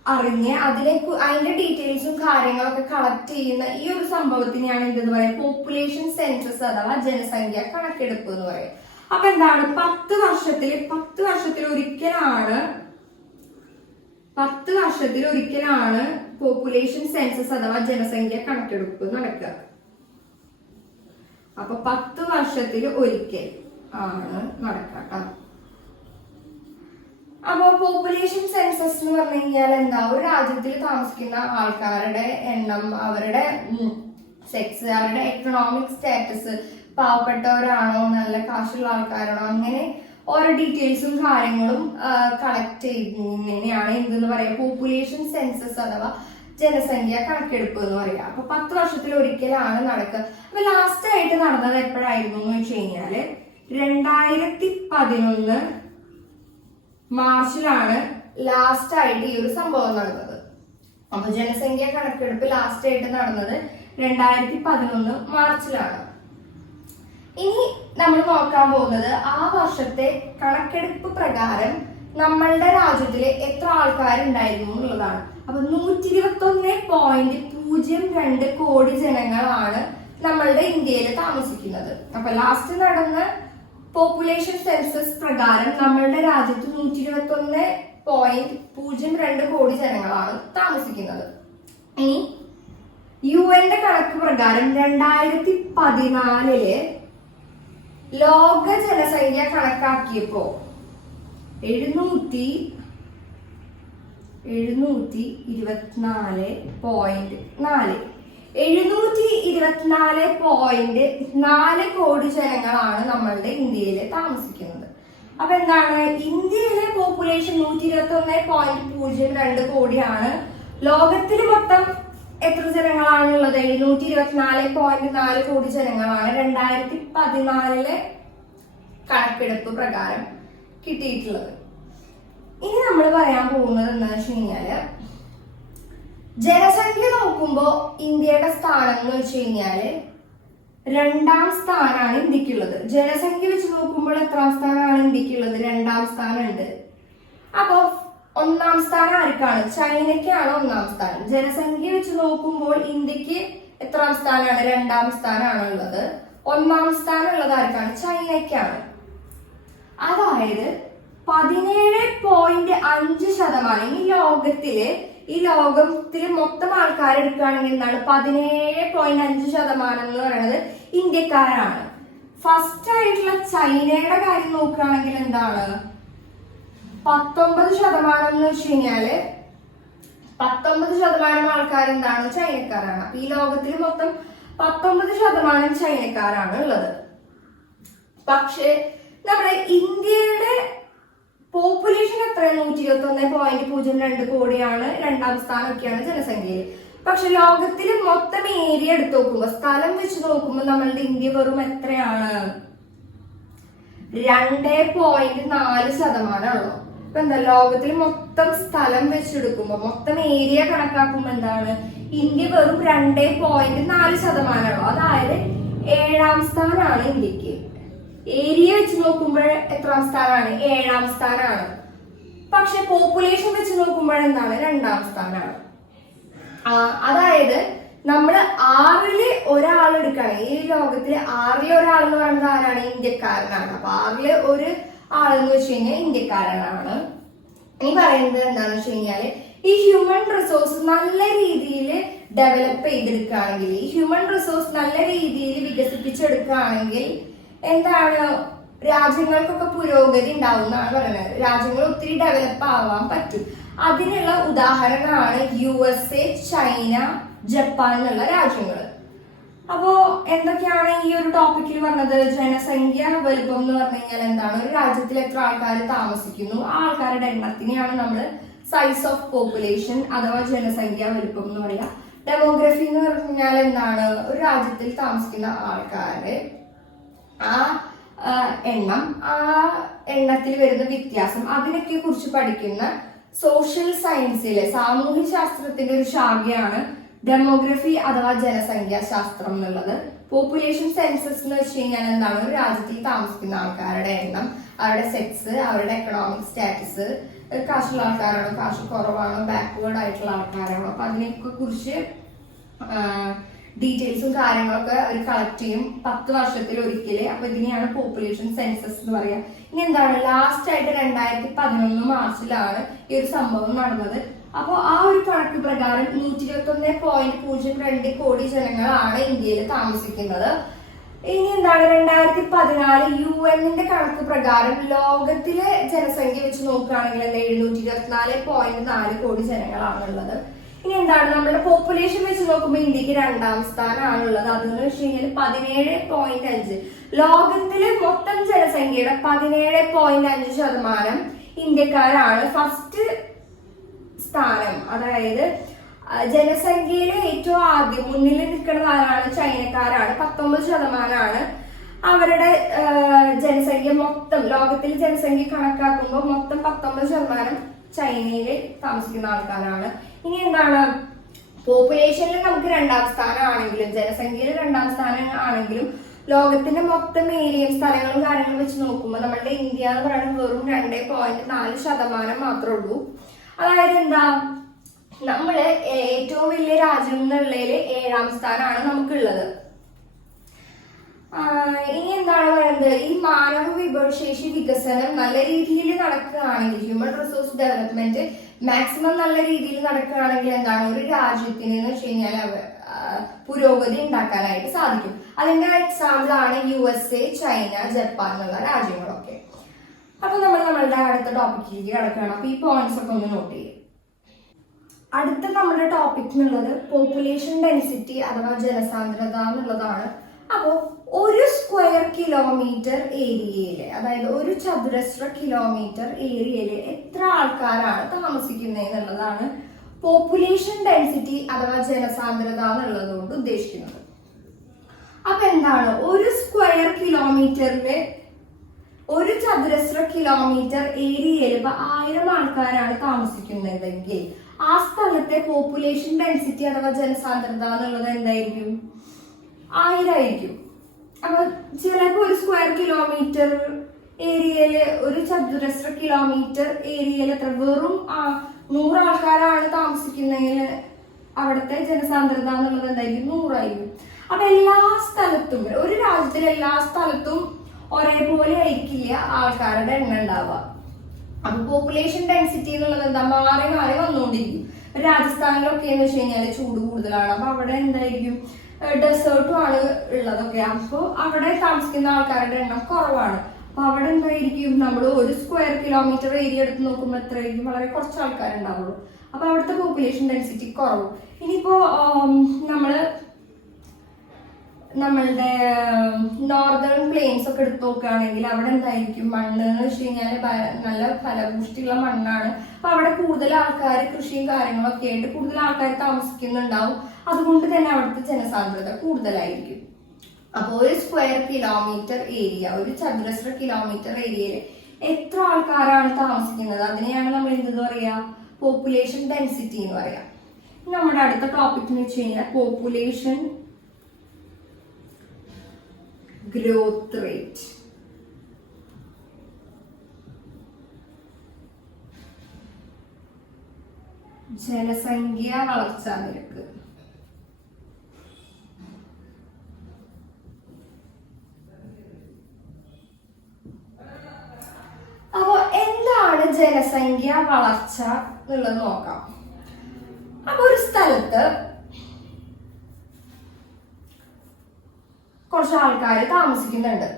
അറിഞ്ഞ് അതിന്റെ ഡീറ്റെയിൽസും കാര്യങ്ങളൊക്കെ കളക്ട് ചെയ്യുന്ന ഈ ഒരു സംഭവത്തിനെയാണ് എന്തെന്ന് പറയാ? പോപ്പുലേഷൻ സെൻസസ് അഥവാ ജനസംഖ്യ കണക്കെടുപ്പ് എന്ന് പറയും. അപ്പൊ എന്താണ്? 10 വർഷത്തിൽ പോപ്പുലേഷൻ സെൻസസ് അഥവാ ജനസംഖ്യ കണക്കെടുപ്പ് നടക്കുക. അപ്പൊ 10 വർഷത്തിൽ ഒരിക്കൽ ആണ് നടക്കുക. അപ്പൊ പോപ്പുലേഷൻ സെൻസസ് എന്ന് പറഞ്ഞു കഴിഞ്ഞാൽ എന്താ? ഒരു രാജ്യത്തിൽ താമസിക്കുന്ന ആൾക്കാരുടെ എണ്ണം, അവരുടെ സെക്സ്, അവരുടെ എക്കണോമിക് സ്റ്റാറ്റസ്, പാവപ്പെട്ടവരാണോ നല്ല കാശുള്ള ആൾക്കാരാണോ, അങ്ങനെ ഓരോ ഡീറ്റെയിൽസും കാര്യങ്ങളും കളക്ട് ചെയ്യുന്നതിനെയാണ് എന്തെന്ന് പറയാ? പോപ്പുലേഷൻ സെൻസസ് അഥവാ ജനസംഖ്യ കണക്കെടുപ്പ് എന്ന് പറയുക. അപ്പൊ 10 വർഷത്തിൽ ഒരിക്കലാണ് നടക്കുക. അപ്പൊ ലാസ്റ്റ് ആയിട്ട് നടന്നത് എപ്പോഴായിരുന്നു എന്ന് വെച്ച് കഴിഞ്ഞാല് 2011 മാർച്ചിലാണ് ലാസ്റ്റ് ആയിട്ട് ഈ ഒരു സംഭവം നടന്നത്. അപ്പൊ ജനസംഖ്യ കണക്കെടുപ്പ് ലാസ്റ്റ് ആയിട്ട് നടന്നത് 2011 മാർച്ചിലാണ്. ഇനി നമ്മൾ നോക്കാൻ പോകുന്നത് ആ വർഷത്തെ കണക്കെടുപ്പ് പ്രകാരം നമ്മളുടെ രാജ്യത്തില് എത്ര ആൾക്കാരുണ്ടായിരുന്നു എന്നുള്ളതാണ്. അപ്പൊ 121.02 കോടി ജനങ്ങളാണ് നമ്മളുടെ ഇന്ത്യയിൽ താമസിക്കുന്നത്. അപ്പൊ ലാസ്റ്റ് നടന്ന പോപ്പുലേഷൻ സെൻസസ് പ്രകാരം നമ്മളുടെ രാജ്യത്ത് 121.02 കോടി ജനങ്ങളാണ് താമസിക്കുന്നത്. ഇനി UN കണക്ക് പ്രകാരം 2014 ലോക ജനസംഖ്യ കണക്കാക്കിയപ്പോ 724 കോടി ജനങ്ങളാണ് നമ്മളുടെ ഇന്ത്യയിൽ താമസിക്കുന്നത്. അപ്പൊ എന്താണ്, ഇന്ത്യയിലെ പോപ്പുലേഷൻ 121.02 കോടിയാണ്. ലോകത്തിൽ മൊത്തം എത്ര ജനങ്ങളാണുള്ളത്? 724.4 കോടി ജനങ്ങളാണ് 2014 കണക്കെടുപ്പ് പ്രകാരം കിട്ടിയിട്ടുള്ളത്. ഇനി നമ്മൾ പറയാൻ പോകുന്നത് എന്താണെന്ന് വെച്ച് കഴിഞ്ഞാല്, ജനസംഖ്യ നോക്കുമ്പോ ഇന്ത്യയുടെ സ്ഥാനം എന്ന് വെച്ച് കഴിഞ്ഞാല് 2ാം സ്ഥാനമാണ് ഇന്ത്യക്കുള്ളത്. ജനസംഖ്യ വെച്ച് നോക്കുമ്പോൾ എത്രാം സ്ഥാനമാണ് ഇന്ത്യക്കുള്ളത്? 2ാം സ്ഥാനമുണ്ട്. അപ്പൊ 1ാം സ്ഥാനം ആർക്കാണ്? ചൈനയ്ക്കാണ് 1ാം സ്ഥാനം. ജനസംഖ്യ വെച്ച് നോക്കുമ്പോൾ ഇന്ത്യക്ക് എത്രാം സ്ഥാനമാണ്? 2ാം സ്ഥാനമാണ് ഉള്ളത്. 1ാം സ്ഥാനം ഉള്ളത് ആർക്കാണ്? ചൈനയ്ക്കാണ്. അതായത് 17.5%. ഈ ലോകത്തില് മൊത്തം ആൾക്കാർ എടുക്കുകയാണെങ്കിൽ എന്താണ്, 17.5% എന്ന് പറയുന്നത് ഇന്ത്യക്കാരാണ്. ഫസ്റ്റ് ആയിട്ടുള്ള ചൈനയുടെ കാര്യം നോക്കുകയാണെങ്കിൽ എന്താണ്, 19% എന്ന് വെച്ച് കഴിഞ്ഞാല് 19% ആൾക്കാർ എന്താണ്, ചൈനക്കാരാണ്. അപ്പൊ ഈ ലോകത്തിൽ മൊത്തം 19% ചൈനക്കാരാണ് ഉള്ളത്. പക്ഷെ നമ്മുടെ ഇന്ത്യയുടെ പോപ്പുലേഷൻ എത്ര? 121.02 കോടിയാണ്. 2ാം സ്ഥാനമൊക്കെയാണ് ജനസംഖ്യയിൽ. പക്ഷെ ലോകത്തിൽ മൊത്തം ഏരിയ എടുത്ത് നോക്കുമ്പോ, സ്ഥലം വെച്ച് നോക്കുമ്പോൾ നമ്മളുടെ ഇന്ത്യ വെറും എത്രയാണ്? 2.4% ഉള്ളു. ഇപ്പൊ എന്താ, ലോകത്തിൽ മൊത്തം സ്ഥലം വെച്ചെടുക്കുമ്പോ, മൊത്തം ഏരിയ കണക്കാക്കുമ്പോ എന്താണ്, ഇന്ത്യ വെറും 2.4% ഉള്ളു. അതായത് 7ാം സ്ഥാനമാണ് ഇന്ത്യക്ക്. ഏരിയ വെച്ച് നോക്കുമ്പോൾ എത്രാം സ്ഥാനമാണ്? 7ാം സ്ഥാനമാണ്. പക്ഷെ പോപ്പുലേഷൻ വെച്ച് നോക്കുമ്പോൾ എന്താണ്, 2ാം സ്ഥാനമാണ്. അതായത് നമ്മള് 6ൽ ഒരാൾ എടുക്കുകയാണെങ്കിൽ, ഈ ലോകത്തില് 6ൽ ഒരാൾ എന്ന് പറയുന്നത് ആരാണ്? ഇന്ത്യക്കാരനാണ്. അപ്പൊ 6ൽ ഒരു ആളെന്ന് വെച്ച് കഴിഞ്ഞാൽ ഇന്ത്യക്കാരനാണ്. ഇനി പറയുന്നത് എന്താണെന്ന് വെച്ച് കഴിഞ്ഞാല്, ഈ ഹ്യൂമൻ റിസോഴ്സ് നല്ല രീതിയിൽ ഡെവലപ്പ് ചെയ്തെടുക്കുകയാണെങ്കിൽ, ഈ ഹ്യൂമൻ റിസോഴ്സ് നല്ല രീതിയിൽ വികസിപ്പിച്ചെടുക്കുകയാണെങ്കിൽ എന്താണ്, രാജ്യങ്ങൾക്കൊക്കെ പുരോഗതി ഉണ്ടാവും എന്നാണ് പറയുന്നത്. രാജ്യങ്ങൾ ഒത്തിരി ഡെവലപ്പ് ആവാൻ പറ്റും. അതിനുള്ള ഉദാഹരണമാണ് USA, ചൈന, ജപ്പാൻ എന്നുള്ള രാജ്യങ്ങൾ. അപ്പോ എന്തൊക്കെയാണ് ഈ ഒരു ടോപ്പിക്കിൽ പറഞ്ഞത്? ജനസംഖ്യ വലുപ്പം എന്ന് പറഞ്ഞു കഴിഞ്ഞാൽ എന്താണ്, ഒരു രാജ്യത്തിൽ എത്ര ആൾക്കാർ താമസിക്കുന്നു, ആ ആൾക്കാരുടെ എണ്ണത്തിനെയാണ് നമ്മൾ സൈസ് ഓഫ് പോപ്പുലേഷൻ അഥവാ ജനസംഖ്യ വലുപ്പം എന്ന് പറയുക. ഡെമോഗ്രഫി എന്ന് പറഞ്ഞാൽ എന്താണ്, ഒരു രാജ്യത്തിൽ താമസിക്കുന്ന ആൾക്കാര് ആ എണ്ണം, ആ എണ്ണത്തിൽ വരുന്ന വ്യത്യാസം, അതിനൊക്കെ കുറിച്ച് പഠിക്കുന്ന സോഷ്യൽ സയൻസിലെ സാമൂഹ്യ ശാസ്ത്രത്തിന്റെ ഒരു ശാഖയാണ് ഡെമോഗ്രഫി അഥവാ ജനസംഖ്യാ ശാസ്ത്രം എന്നുള്ളത്. പോപ്പുലേഷൻ സെൻസസ് എന്ന് വെച്ച് കഴിഞ്ഞാൽ എന്താണ്, ഒരു രാജ്യത്തിൽ താമസിക്കുന്ന ആൾക്കാരുടെ എണ്ണം, അവരുടെ സെക്സ്, അവരുടെ എക്കണോമിക് സ്റ്റാറ്റസ്, കാശുള്ള ആൾക്കാരാണോ, കാശ് കുറവാണോ, ബാക്ക്വേർഡ് ആയിട്ടുള്ള ആൾക്കാരാണോ, അപ്പൊ അതിനെയൊക്കെ കുറിച്ച് ഡീറ്റെയിൽസും കാര്യങ്ങളൊക്കെ അവർ കളക്ട് ചെയ്യും 10 വർഷത്തിൽ ഒരിക്കല്. അപ്പൊ ഇതിനെയാണ് പോപ്പുലേഷൻ സെൻസസ് എന്ന് പറയുക. ഇനി എന്താണ്, ലാസ്റ്റ് ആയിട്ട് 2011 മാർച്ചിലാണ് ഈ ഒരു സംഭവം നടന്നത്. അപ്പോൾ ആ ഒരു കണക്ക് പ്രകാരം 121.02 കോടി ജനങ്ങളാണ് ഇന്ത്യയിൽ താമസിക്കുന്നത്. ഇനി എന്താണ്, 2014 UN കണക്ക് പ്രകാരം ലോകത്തിലെ ജനസംഖ്യ വെച്ച് നോക്കുകയാണെങ്കിൽ 724.4 കോടി ജനങ്ങളാണുള്ളത്. ഇനി എന്താണ്, നമ്മുടെ പോപ്പുലേഷൻ വെച്ച് നോക്കുമ്പോൾ ഇന്ത്യക്ക് 2ാം സ്ഥാനമാണുള്ളത്. അതെന്ന് വെച്ച് കഴിഞ്ഞാൽ 17.5. ലോകത്തിലെ മൊത്തം ജനസംഖ്യയുടെ 17.5% ഇന്ത്യക്കാരാണ്. ഫസ്റ്റ് സ്ഥാനം, അതായത് ജനസംഖ്യയിലെ ഏറ്റവും ആദ്യം മുന്നിൽ നിൽക്കുന്നത് ആരാണ്? ചൈനക്കാരാണ്. 19% അവരുടെ ജനസംഖ്യ. മൊത്തം ലോകത്തിലെ ജനസംഖ്യ കണക്കാക്കുമ്പോൾ മൊത്തം 19% ചൈനയിൽ താമസിക്കുന്ന ആൾക്കാരാണ്. ഇനി എന്താണ്, പോപ്പുലേഷനിൽ നമുക്ക് 2ാം സ്ഥാനം ആണെങ്കിലും ജനസംഖ്യയിൽ 2ാം സ്ഥാനം ആണെങ്കിലും ലോകത്തിന്റെ മൊത്തം ഏരിയയും സ്ഥലങ്ങളും കാര്യങ്ങളും വെച്ച് നോക്കുമ്പോൾ നമ്മളുടെ ഇന്ത്യ എന്ന് പറയുന്നത് വെറും 2.4% മാത്രമേ ഉള്ളൂ. അതായത് എന്താ, നമ്മള് ഏറ്റവും വലിയ രാജ്യം എന്നുള്ളതിൽ 7ാം സ്ഥാനമാണ് നമുക്കുള്ളത്. ഇനി എന്താണ് പറയുന്നത്, ഈ മാനവ വിഭവശേഷി വികസനം നല്ല രീതിയിൽ നടക്കുകയാണെങ്കിൽ, ഹ്യൂമൻ റിസോഴ്സ് ഡെവലപ്മെന്റ് മാക്സിമം നല്ല രീതിയിൽ നടക്കുകയാണെങ്കിൽ എന്താണ്, ഒരു രാജ്യത്തിന് എന്ന് വെച്ച് കഴിഞ്ഞാൽ പുരോഗതി ഉണ്ടാക്കാനായിട്ട് സാധിക്കും. അതിന്റെ എക്സാമ്പിൾ ആണ് USA, ചൈന, ജപ്പാൻ എന്നുള്ള രാജ്യങ്ങളൊക്കെ. അപ്പൊ നമ്മളുടെ അടുത്ത ടോപ്പിക്കിലേക്ക് കിടക്കുകയാണ്. അപ്പൊ ഈ പോയിന്റ്സ് ഒക്കെ ഒന്ന് നോട്ട് ചെയ്യും. അടുത്ത നമ്മുടെ ടോപ്പിക് എന്നുള്ളത് പോപ്പുലേഷൻ ഡെൻസിറ്റി അഥവാ ജനസാന്ദ്രത എന്നുള്ളതാണ്. അപ്പോൾ ഒരു സ്ക്വയർ കിലോമീറ്റർ ഏരിയയില്, അതായത് ഒരു ചതുരശ്ര കിലോമീറ്റർ ഏരിയയില് എത്ര ആൾക്കാരാണ് താമസിക്കുന്നത് എന്നുള്ളതാണ് പോപ്പുലേഷൻ ഡെൻസിറ്റി അഥവാ ജനസാന്ദ്രത എന്നുള്ളത് കൊണ്ട് ഉദ്ദേശിക്കുന്നത്. അപ്പൊ എന്താണ് ഒരു സ്ക്വയർ കിലോമീറ്ററില്, ഒരു ചതുരശ്ര കിലോമീറ്റർ ഏരിയയിൽ ഇപ്പൊ 1000 ആൾക്കാരാണ് താമസിക്കുന്നതെങ്കിൽ ആ സ്ഥലത്തെ പോപ്പുലേഷൻ ഡെൻസിറ്റി അഥവാ ജനസാന്ദ്രത എന്നുള്ളത് എന്തായിരിക്കും? 1000 ആയിരിക്കും. അപ്പൊ ചിലപ്പോ ഒരു സ്ക്വയർ കിലോമീറ്റർ ഏരിയയില്, ഒരു ചതുരശ്ര കിലോമീറ്റർ ഏരിയയിൽ എത്ര, വെറും 100 ആൾക്കാരാണ് താമസിക്കുന്നതിന് അവിടുത്തെ ജനസാന്ദ്രത എന്നുള്ളത് എന്തായിരിക്കും? 100 ആയിരിക്കും. അപ്പൊ എല്ലാ സ്ഥലത്തും, ഒരു രാജ്യത്തിലെ എല്ലാ സ്ഥലത്തും ഒരേപോലെ ആയിരിക്കില്ല ആൾക്കാരുടെ എണ്ണം ഉണ്ടാവുക. അപ്പൊ പോപ്പുലേഷൻ ഡെൻസിറ്റി എന്നുള്ളത് എന്താ? മാറി മാറി വന്നുകൊണ്ടിരിക്കും. രാജസ്ഥാനിലൊക്കെ എന്ന് വെച്ച് കഴിഞ്ഞാല് ചൂട് കൂടുതലാണ്. അപ്പൊ അവിടെ എന്തായിരിക്കും? ഡെസേർട്ടും ആണ് ഉള്ളതൊക്കെ. അപ്പൊ അവിടെ താമസിക്കുന്ന ആൾക്കാരുടെ എണ്ണം കുറവാണ്. അപ്പൊ അവിടെ എന്തായിരിക്കും? നമ്മൾ ഒരു സ്ക്വയർ കിലോമീറ്റർ ഏരിയ എടുത്ത് നോക്കുമ്പോൾ എത്രയായിരിക്കും? വളരെ കുറച്ച് ആൾക്കാരുണ്ടാവുള്ളൂ. അപ്പൊ അവിടുത്തെ പോപ്പുലേഷൻ ഡെൻസിറ്റി കുറവ്. ഇനിയിപ്പോ നമ്മളുടെ നോർത്തേൺ പ്ലെയിൻസ് ഒക്കെ എടുത്ത് നോക്കുകയാണെങ്കിൽ അവിടെ എന്തായിരിക്കും? മണ്ണ് എന്ന് വെച്ച് കഴിഞ്ഞാൽ നല്ല ഫലപുഷ്ടിയുള്ള മണ്ണാണ്. അപ്പൊ അവിടെ കൂടുതൽ ആൾക്കാർ കൃഷിയും കാര്യങ്ങളൊക്കെ ആയിട്ട് കൂടുതൽ ആൾക്കാർ താമസിക്കുന്നുണ്ടാവും. അതുകൊണ്ട് തന്നെ അവിടുത്തെ ജനസാന്ദ്രത കൂടുതലായിരിക്കും. അപ്പൊ ഒരു സ്ക്വയർ കിലോമീറ്റർ ഏരിയ, ഒരു ചതുരശ്ര കിലോമീറ്റർ ഏരിയയിൽ എത്ര ആൾക്കാരാണ് താമസിക്കുന്നത്, അതിനെയാണ് നമ്മൾ എന്തെന്ന് പറയാ? പോപ്പുലേഷൻ ഡെൻസിറ്റി എന്ന് പറയാം. നമ്മുടെ അടുത്ത ടോപ്പിക് എന്ന് വെച്ച് കഴിഞ്ഞാൽ പോപ്പുലേഷൻ ഗ്രോത്ത് റേറ്റ്. ജനസംഖ്യ വളർച്ചാ നിരക്ക്. അപ്പൊ എന്താണ് ജനസംഖ്യ വളർച്ച എന്നുള്ളത് നോക്കാം. അപ്പൊ ഒരു സ്ഥലത്ത് കുറച്ച് ആൾക്കാർ താമസിക്കുന്നുണ്ട്.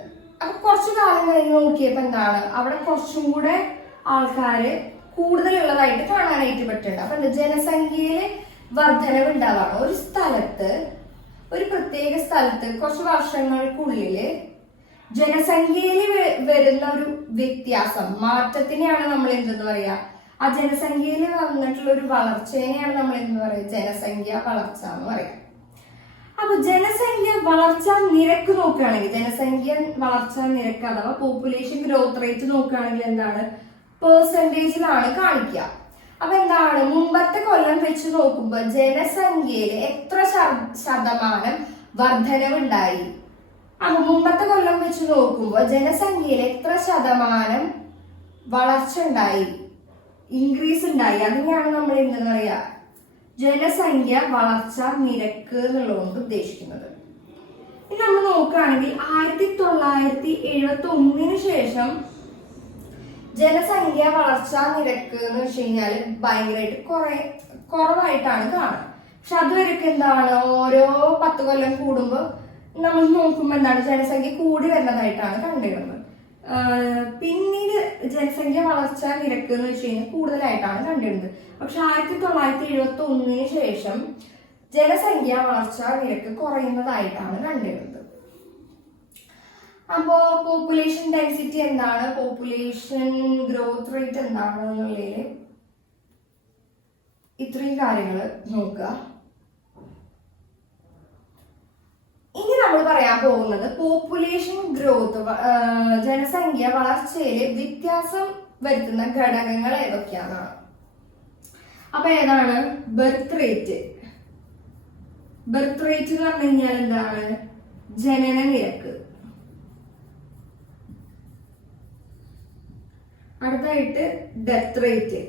അപ്പൊ കുറച്ചു കാലം കഴിഞ്ഞ് നോക്കിയപ്പോ എന്താണ്? അവിടെ കുറച്ചും കൂടെ ആൾക്കാര് കൂടുതലുള്ളതായിട്ട് കാണാനായിട്ട് പറ്റുന്നുണ്ട്. അപ്പൊ ജനസംഖ്യയില് വർധനവ് ഉണ്ടാവാണ്. ഒരു സ്ഥലത്ത്, ഒരു പ്രത്യേക സ്ഥലത്ത് കുറച്ച് വർഷങ്ങൾക്കുള്ളില് ജനസംഖ്യയിൽ വരുന്ന ഒരു വ്യത്യാസം, മാറ്റത്തിനെയാണ് നമ്മൾ എന്തെന്ന് പറയാ? ആ ജനസംഖ്യയിൽ വന്നിട്ടുള്ള ഒരു വളർച്ചേനെയാണ് നമ്മൾ എന്തെന്ന് പറയാ? ജനസംഖ്യ വളർച്ച എന്ന് പറയാം. അപ്പൊ ജനസംഖ്യ വളർച്ചാ നിരക്ക് നോക്കുകയാണെങ്കിൽ, ജനസംഖ്യ വളർച്ചാ നിരക്ക് അഥവാ പോപ്പുലേഷൻ ഗ്രോത്ത് റേറ്റ് നോക്കുകയാണെങ്കിൽ എന്താണ്? പെർസെന്റേജിലാണ് കാണിക്കുക. അപ്പൊ എന്താണ്? മുമ്പത്തെ കൊല്ലം വെച്ച് നോക്കുമ്പോൾ ജനസംഖ്യയിൽ എത്ര ശതമാനം വർധനവുണ്ടായി? അപ്പൊ മുമ്പത്തെ കൊല്ലം വെച്ച് നോക്കുമ്പോൾ ജനസംഖ്യയിൽ എത്ര ശതമാനം വളർച്ച ഉണ്ടായി, ഇൻക്രീസ് ഉണ്ടായി? അതിനെയാണ് നമ്മൾ എന്തെന്ന് പറയാ? ജനസംഖ്യ വളർച്ചാ നിരക്ക് എന്നുള്ളതുകൊണ്ട് ഉദ്ദേശിക്കുന്നത്. ഇനി നമ്മൾ നോക്കുകയാണെങ്കിൽ 1971 ശേഷം ജനസംഖ്യ വളർച്ചാ നിരക്ക് എന്ന് വെച്ച് കഴിഞ്ഞാൽ ഭയങ്കരമായിട്ട് കുറവായിട്ടാണ് കാണുന്നത്. പക്ഷെ അതുവരെയൊക്കെ എന്താണ്? ഓരോ 10 കൊല്ലം കൂടുമ്പോൾ നമ്മൾ നോക്കുമ്പോൾ എന്താണ്? ജനസംഖ്യ കൂടി വരുന്നതായിട്ടാണ് കണ്ടിരുന്നത്. പിന്നീട് ജനസംഖ്യ വളർച്ചാ നിരക്ക് എന്ന് വെച്ച് കഴിഞ്ഞാൽ കൂടുതലായിട്ടാണ് കണ്ടിരുന്നത്. പക്ഷെ 1971 ശേഷം ജനസംഖ്യ വളർച്ചാ നിരക്ക് കുറയുന്നതായിട്ടാണ് കണ്ടിരുന്നത്. അപ്പോ പോപ്പുലേഷൻ ഡെൻസിറ്റി എന്താണ്, പോപ്പുലേഷൻ ഗ്രോത്ത് റേറ്റ് എന്താണ് എന്നുള്ളതിൽ ഇത്രയും കാര്യങ്ങൾ നോക്കുക. ഇനി നമ്മൾ പറയാൻ പോകുന്നത് പോപ്പുലേഷൻ ഗ്രോത്ത്, ജനസംഖ്യ വളർച്ചയില് വ്യത്യാസം വരുത്തുന്ന ഘടകങ്ങൾ ഏതൊക്കെയാണ്. അപ്പൊ ഏതാണ്? Birth rate. ബർത്ത് റേറ്റ് എന്ന് പറഞ്ഞു കഴിഞ്ഞാൽ എന്താണ്? ജനന നിരക്ക്. അടുത്തായിട്ട് ഡെത്ത് റേറ്റ്.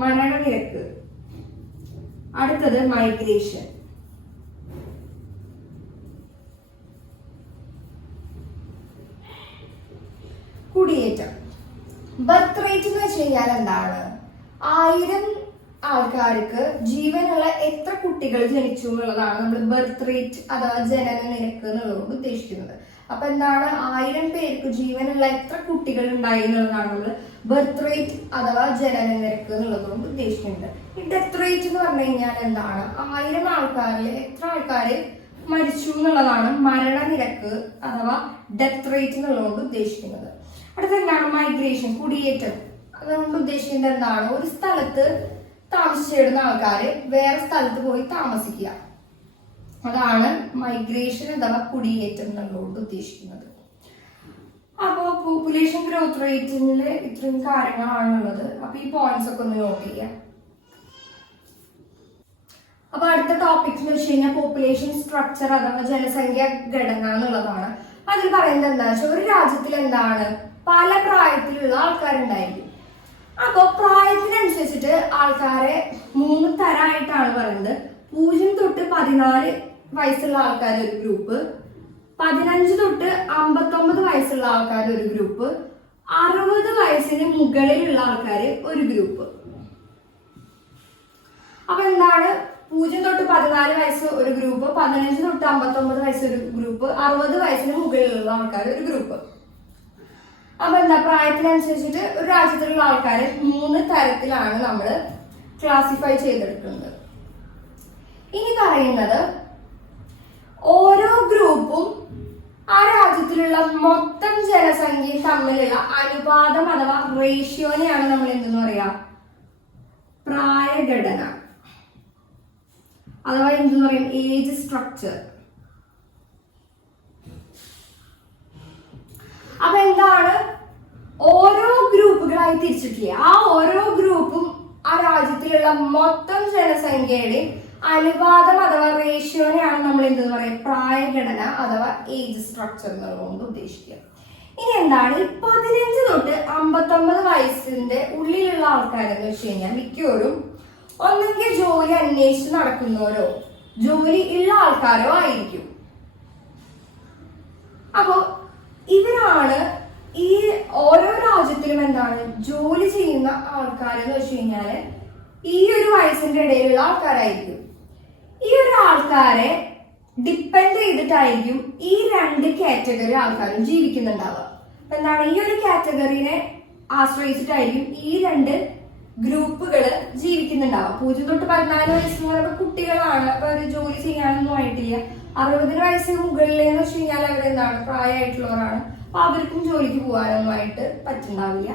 മരണനിരക്ക്. അടുത്തത് മൈഗ്രേഷൻ. കുടിയേറ്റം. ബർത്ത് റേറ്റ് എന്ന് വെച്ച് കഴിഞ്ഞാൽ എന്താണ്? 1000 ആൾക്കാർക്ക് ജീവനുള്ള എത്ര കുട്ടികൾ ജനിച്ചു എന്നുള്ളതാണ് നമ്മൾ ബർത്ത് റേറ്റ് അഥവാ ജനന നിരക്ക് എന്നുള്ളതുകൊണ്ട് ഉദ്ദേശിക്കുന്നത്. അപ്പൊ എന്താണ്, 1000 പേർക്ക് ജീവനുള്ള എത്ര കുട്ടികൾ ഉണ്ടായി എന്നുള്ളതാണ് നമ്മൾ ബർത്ത് റേറ്റ് അഥവാ ജനന നിരക്ക് എന്നുള്ളതുകൊണ്ട് ഉദ്ദേശിക്കുന്നത്. ഈ ഡെത്ത് റേറ്റ് എന്ന് പറഞ്ഞു കഴിഞ്ഞാൽ എന്താണ്, 1000 ആൾക്കാരിൽ എത്ര ആൾക്കാര് മരിച്ചു എന്നുള്ളതാണ് മരണനിരക്ക് അഥവാ ഡെത്ത് റേറ്റ് എന്നുള്ളതുകൊണ്ട് ഉദ്ദേശിക്കുന്നത്. അടുത്ത എന്താണ്, മൈഗ്രേഷൻ, കുടിയേറ്റം. അതുകൊണ്ട് ഉദ്ദേശിക്കുന്നത് എന്താണ്, ഒരു സ്ഥലത്ത് താമസിച്ചിടുന്ന ആൾക്കാര് വേറെ സ്ഥലത്ത് പോയി താമസിക്കുക, അതാണ് മൈഗ്രേഷൻ അഥവാ കുടിയേറ്റം എന്നുള്ളതുകൊണ്ട് ഉദ്ദേശിക്കുന്നത്. അപ്പോൾ പോപ്പുലേഷൻ ഗ്രോത്ത് റേറ്റിൽ ഇത്രയും കാര്യങ്ങളാണുള്ളത്. അപ്പൊ ഈ പോയിന്റ്സ് ഒക്കെ ഒന്ന് നോട്ട് ചെയ്യാം. അപ്പൊ അടുത്ത ടോപ്പിക് എന്ന് വെച്ച് കഴിഞ്ഞാൽ പോപ്പുലേഷൻ സ്ട്രക്ചർ അഥവാ ജനസംഖ്യ ഘടന എന്നുള്ളതാണ്. അതിൽ പറയുന്നത് എന്താ വെച്ചാൽ ഒരു രാജ്യത്തിൽ എന്താണ് പല പ്രായത്തിലുള്ള ആൾക്കാരുണ്ടായിരിക്കും. അപ്പൊ പ്രായത്തിനനുസരിച്ചിട്ട് ആൾക്കാരെ 3 തരമായിട്ടാണ് പറയുന്നത്. 0 തൊട്ട് 14 വയസ്സുള്ള ആൾക്കാർ ഒരു ഗ്രൂപ്പ്, 15 തൊട്ട് 59 വയസ്സുള്ള ആൾക്കാർ ഒരു ഗ്രൂപ്പ്, 60 വയസ്സിന് മുകളിലുള്ള ആൾക്കാർ ഒരു ഗ്രൂപ്പ്. അപ്പൊ എന്താണ്, 0 തൊട്ട് 14 വയസ്സ് ഒരു ഗ്രൂപ്പ്, 15 തൊട്ട് 59 വയസ്സ് ഒരു ഗ്രൂപ്പ്, 60 വയസ്സിന് മുകളിലുള്ള ആൾക്കാർ ഒരു ഗ്രൂപ്പ്. അപ്പൊ എന്താ, പ്രായത്തിനനുസരിച്ചിട്ട് ഒരു രാജ്യത്തിലുള്ള ആൾക്കാരെ 3 തരത്തിലാണ് നമ്മൾ ക്ലാസിഫൈ ചെയ്തെടുക്കുന്നത്. ഇനി പറയുന്നത് ഓരോ ഗ്രൂപ്പും ആ രാജ്യത്തിലുള്ള മൊത്തം ജനസംഖ്യയും തമ്മിലുള്ള അനുപാതം അഥവാ റേഷ്യോനെയാണ് നമ്മൾ എന്തെന്ന് പറയാ, പ്രായഘടന അഥവാ എന്തെന്ന് പറയും, ഏജ് സ്ട്രക്ചർ. അപ്പൊ എന്താണ്, ഓരോ ഗ്രൂപ്പുകളായി തിരിച്ചിട്ടില്ലേ, ആ ഓരോ ഗ്രൂപ്പും ആ രാജ്യത്തിലുള്ള മൊത്തം ജനസംഖ്യയുടെ അനുപാതം അഥവാ റേഷ്യോനെയാണ് നമ്മൾ എന്തെന്ന് പറയുക, പ്രായഘടന അഥവാ ഏജ് സ്ട്രക്ചർ എന്നുള്ളതുകൊണ്ട് ഉദ്ദേശിക്കുക. ഇനി എന്താണ് ഈ 15 തൊട്ട് 59 വയസ്സിന്റെ ഉള്ളിലുള്ള ആൾക്കാരെന്ന് വെച്ച് കഴിഞ്ഞാൽ മിക്കവരും ഒന്നെങ്കിൽ ജോലി അന്വേഷിച്ച് നടക്കുന്നവരോ ജോലി ഉള്ള ആൾക്കാരോ ആയിരിക്കും. അപ്പോ ഇവരാണ് ഈ ഓരോ രാജ്യത്തിലും എന്താണ് ജോലി ചെയ്യുന്ന ആൾക്കാരെന്ന് വെച്ച് കഴിഞ്ഞാല് ഈ ഒരു വയസ്സിന്റെ ഇടയിലുള്ള ആൾക്കാരായിരിക്കും. ഈ ഒരു ആൾക്കാരെ ഡിപ്പെൻഡ് ചെയ്തിട്ടായിരിക്കും ഈ 2 കാറ്റഗറി ആൾക്കാരും ജീവിക്കുന്നുണ്ടാവുക. അപ്പൊ എന്താണ്, ഈ ഒരു കാറ്റഗറിനെ ആശ്രയിച്ചിട്ടായിരിക്കും ഈ 2 ഗ്രൂപ്പുകള് ജീവിക്കുന്നുണ്ടാവുക. 0 തൊട്ട് 14 വയസ്സെന്ന് പറയുമ്പോൾ കുട്ടികളാണ്, അപ്പൊ അവര് ജോലി ചെയ്യാനൊന്നും ആയിട്ടില്ല. 60 വയസ്സിന് മുകളിലെന്ന് വെച്ച് കഴിഞ്ഞാൽ അവരെന്താണ് പ്രായമായിട്ടുള്ളവരാണ്, അപ്പൊ അവർക്കും ജോലിക്ക് പോകാനൊന്നും ആയിട്ട് പറ്റുണ്ടാവില്ല.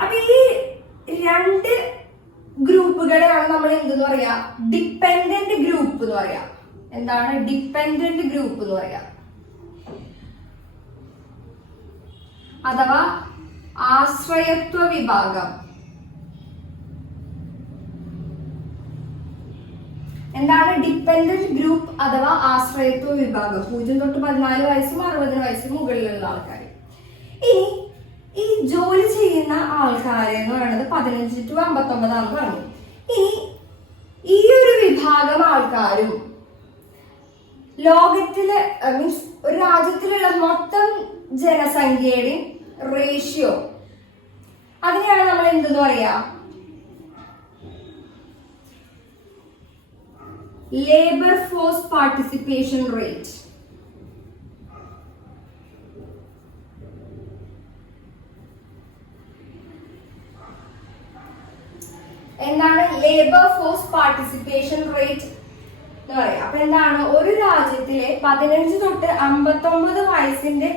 അപ്പൊ ഈ 2 ഗ്രൂപ്പുകളെയാണ് നമ്മൾ എന്തെന്ന് പറയാ, ഡിപ്പെൻഡന്റ് ഗ്രൂപ്പ് എന്ന് പറയാ. എന്താണ് ഡിപ്പെൻഡന്റ് ഗ്രൂപ്പ് എന്ന് പറയാ, അഥവാ ആശ്രയത്വ വിഭാഗം. എന്താണ് ഡിപ്പെൻഡന്റ് ഗ്രൂപ്പ് അഥവാ ആശ്രയത്വ വിഭാഗം? 0 തൊട്ട് 14 വയസ്സും 60 വയസ്സിന് മുകളിലുള്ള ആൾക്കാർ. ഇനി ഈ ജോലി ചെയ്യുന്ന ആൾക്കാരെ എന്ന് പറയുന്നത് 15 to 59 ആണെന്ന് പറഞ്ഞു. ഇനി ഈ ഒരു വിഭാഗം ആൾക്കാരും ലോകത്തിലെ മീൻസ് ഒരു രാജ്യത്തിലുള്ള മൊത്തം ജനസംഖ്യയുടെ റേഷ്യോ, അതിനെയാണ് നമ്മൾ എന്തെന്ന് പറയാ, ലേബർ ഫോഴ്സ് പാർട്ടിസിപ്പേഷൻ റേറ്റ്. എന്താണ് ലേബർ ഫോഴ്സ് പാർട്ടിസിപ്പേഷൻ റേറ്റ് എന്ന് പറയാം. അപ്പൊ എന്താണ്, ഒരു രാജ്യത്തിലെ 15 തൊട്ട് 59 വയസ്സിന്റെ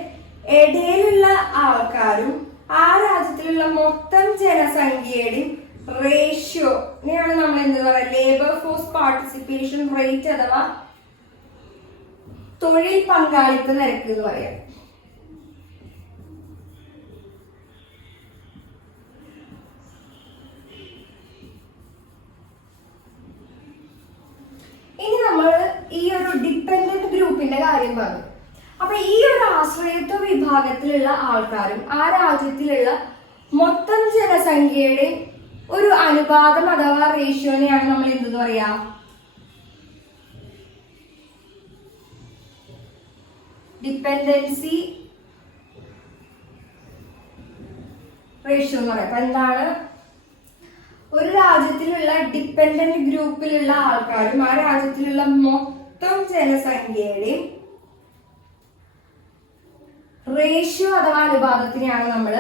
ഇടയിലുള്ള ആൾക്കാരും ആ രാജ്യത്തിലുള്ള മൊത്തം ജനസംഖ്യയുടെയും റേഷ്യോനെയാണ് നമ്മൾ എന്ത് പറയാ, ലേബർ ഫോഴ്സ് പാർട്ടിസിപ്പേഷൻ റേറ്റ് അഥവാ തൊഴിൽ പങ്കാളിത്ത നിരക്ക് എന്ന് പറയാം. ഇനി നമ്മൾ ഈ ഒരു ഡിപ്പെൻഡന്റ് ഗ്രൂപ്പിന്റെ കാര്യം പറഞ്ഞു. അപ്പൊ ഈ ഒരു ആശ്രയത്വ വിഭാഗത്തിലുള്ള ആൾക്കാരും ആ രാജ്യത്തിലുള്ള മൊത്തം ജനസംഖ്യയുടെ ഒരു അനുപാതം അഥവാ റേഷ്യോനെയാണ് നമ്മൾ എന്തെന്ന് പറയാ, ഡിപ്പെൻഡൻസി റേഷ്യോ എന്ന് പറയാം. അപ്പൊ എന്താണ്, ഒരു രാജ്യത്തിലുള്ള ഡിപ്പെൻഡന്റ് ഗ്രൂപ്പിലുള്ള ആൾക്കാരും ആ രാജ്യത്തിലുള്ള മൊത്തം ജനസംഖ്യയുടെയും റേഷ്യോ അഥവാ അനുപാതത്തിനെയാണ് നമ്മൾ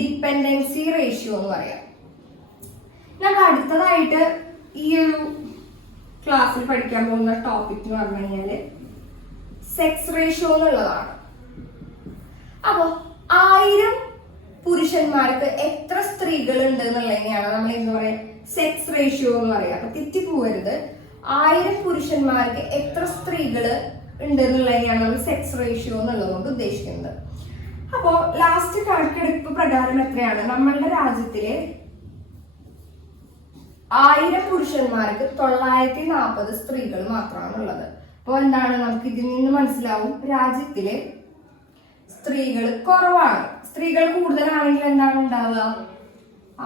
ഡിപ്പെൻഡൻസി റേഷ്യോ എന്ന് പറയാം. നമ്മൾ അടുത്തതായിട്ട് ഈ ഒരു ക്ലാസ്സിൽ പഠിക്കാൻ പോകുന്ന ടോപ്പിക് എന്ന് പറഞ്ഞു കഴിഞ്ഞാല് സെക്സ് റേഷ്യോ എന്നുള്ളതാണ്. അപ്പോ 1000 പുരുഷന്മാർക്ക് എത്ര സ്ത്രീകൾ ഉണ്ട് എന്നുള്ളതിനെയാണ് നമ്മൾ എന്താ പറയാ സെക്സ് റേഷ്യോ എന്ന് പറയാം. അപ്പൊ തെറ്റിപ്പോകരുത്. 1000 പുരുഷന്മാർക്ക് എത്ര സ്ത്രീകള് ഉണ്ട് എന്നുള്ളതിനെയാണ് നമ്മൾ സെക്സ് റേഷ്യോ എന്നുള്ളത് കൊണ്ട് ഉദ്ദേശിക്കുന്നത്. അപ്പോ ലാസ്റ്റ് കണക്കെടുപ്പ് പ്രകാരം എത്രയാണ്? നമ്മളുടെ രാജ്യത്തില് 1000 പുരുഷന്മാർക്ക് 940 സ്ത്രീകൾ മാത്രമാണ് ഉള്ളത്. അപ്പൊ എന്താണ് നമുക്ക് ഇതിൽ നിന്ന് മനസ്സിലാവും രാജ്യത്തില് സ്ത്രീകൾ കുറവാണ്. സ്ത്രീകൾ കൂടുതലാണെങ്കിൽ എന്താണ് ഉണ്ടാവുക?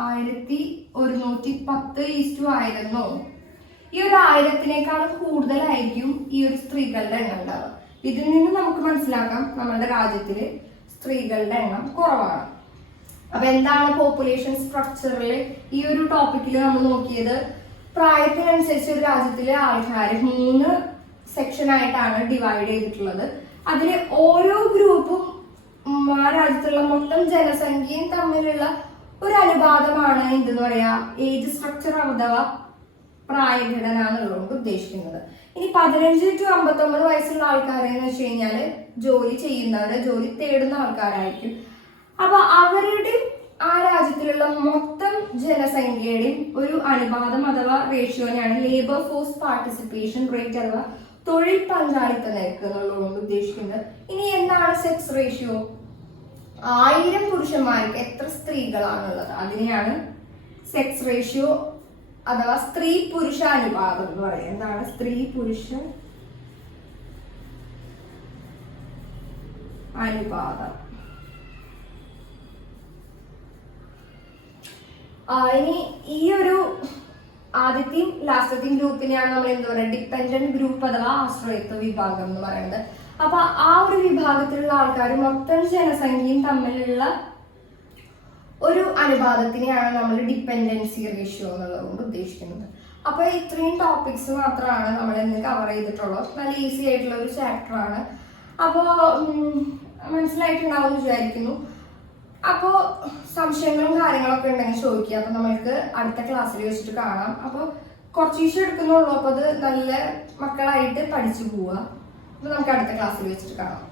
1110:1000 ഈ ഒരു 1000-നേക്കാളും കൂടുതലായിരിക്കും ഈ ഒരു സ്ത്രീകളുടെ എണ്ണം ഉണ്ടാവുക. ഇതിൽ നിന്ന് നമുക്ക് മനസ്സിലാക്കാം നമ്മുടെ രാജ്യത്തില് സ്ത്രീകളുടെ എണ്ണം കുറവാണ്. അപ്പൊ എന്താണ് പോപ്പുലേഷൻ സ്ട്രക്ചറിൽ ഈ ഒരു ടോപ്പിക്കിൽ നമ്മൾ നോക്കിയത്? പ്രായത്തിനനുസരിച്ച് ഒരു രാജ്യത്തിലെ ആൾക്കാര് 3 സെക്ഷൻ ആയിട്ടാണ് ഡിവൈഡ് ചെയ്തിട്ടുള്ളത്. അതില് ഓരോ ഗ്രൂപ്പും ആ രാജ്യത്തുള്ള മൊത്തം ജനസംഖ്യയും തമ്മിലുള്ള ഒരു അനുപാതമാണ് എന്തെന്ന് പറയാ ഏജ് സ്ട്രക്ചർ അഥവാ പ്രായഘടന എന്നുള്ളത് ഉദ്ദേശിക്കുന്നത്. ഇനി 15 to 59 വയസ്സുള്ള ആൾക്കാരെന്ന് വെച്ച് കഴിഞ്ഞാല് ജോലി ചെയ്യുന്നവര്, ജോലി തേടുന്ന ആൾക്കാരായിരിക്കും. അപ്പൊ അവരുടെ ആ രാജ്യത്തിലുള്ള മൊത്തം ജനസംഖ്യയുടെയും ഒരു അനുപാതം അഥവാ റേഷ്യോനെയാണ് ലേബർ ഫോഴ്സ് പാർട്ടിസിപ്പേഷൻ റേറ്റ് അഥവാ തൊഴിൽ പങ്കാളിത്ത നിരക്ക് എന്നുള്ളതുകൊണ്ട് ഉദ്ദേശിക്കുന്നത്. ഇനി എന്താണ് സെക്സ് റേഷ്യോ? 1000 പുരുഷന്മാർക്ക് എത്ര സ്ത്രീകളാണുള്ളത് അതിനെയാണ് സെക്സ് റേഷ്യോ അഥവാ സ്ത്രീ പുരുഷ അനുപാതം എന്ന് പറയുന്നത്. എന്താണ് സ്ത്രീ പുരുഷ അനുപാതം? ഇനി ഈ ഒരു ആദ്യത്തെയും ലാസ്റ്റത്തെയും ഗ്രൂപ്പിനെയാണ് നമ്മൾ എന്താ പറയുക ഡിപ്പെൻഡന്റ് ഗ്രൂപ്പ് അഥവാ ആശ്രയത്വ വിഭാഗം എന്ന് പറയുന്നത്. അപ്പൊ ആ ഒരു വിഭാഗത്തിലുള്ള ആൾക്കാർ മൊത്തം ജനസംഖ്യയും തമ്മിലുള്ള ഒരു അനുപാതത്തിനെയാണ് നമ്മൾ ഡിപ്പെൻഡൻസി റേഷ്യോ എന്നുള്ളതുകൊണ്ട് ഉദ്ദേശിക്കുന്നത്. അപ്പൊ ഇത്രയും ടോപ്പിക്സ് മാത്രമാണ് നമ്മൾ ഇന്ന് കവർ ചെയ്തിട്ടുള്ളത്. നല്ല ഈസി ആയിട്ടുള്ള ഒരു ചാപ്റ്റർ ആണ്. അപ്പോ മനസ്സിലായിട്ടുണ്ടാവും വിചാരിക്കുന്നു. അപ്പോ സംശയങ്ങളും കാര്യങ്ങളൊക്കെ ഉണ്ടെങ്കിൽ ചോദിക്കുക. അപ്പൊ നമ്മൾക്ക് അടുത്ത ക്ലാസ്സിൽ വെച്ചിട്ട് കാണാം. അപ്പൊ കുറച്ച് വിഷയം എടുക്കുന്നുള്ളൂ. അപ്പൊ അത് നല്ല മക്കളായിട്ട് പഠിച്ചു പോവുക. അപ്പൊ നമുക്ക് അടുത്ത ക്ലാസ്സിൽ വെച്ചിട്ട് കാണാം.